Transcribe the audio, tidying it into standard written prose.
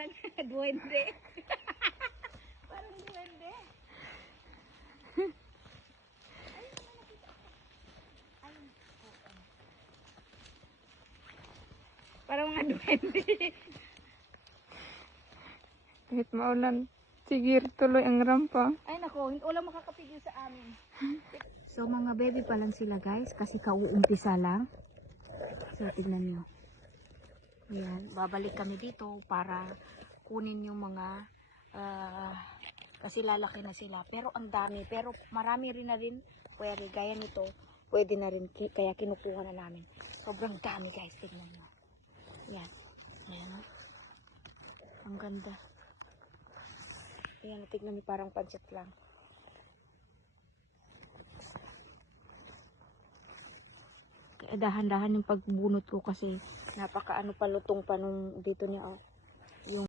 Parang duwende. Parang duwende. Parang mga duwende. Kahit maulan, sige tuloy ang rampa. Ay nako, wala makakapigil sa amin. So mga baby pa lang sila guys, kasi kauumpisa lang. So tignan nyo. Ayan, babalik kami dito para kunin yung mga, kasi lalaki na sila. Pero ang dami, pero marami rin na rin, pwede, gaya nito, pwede na rin, kaya kinukuha na namin. Sobrang dami guys, tignan nyo. Ayan, ayan. Ang ganda. Ayan, tignan nyo, parang pancit lang. Dahan-dahan yung pagbunot ko kasi napaka ano palutong pa nung dito niya, oh.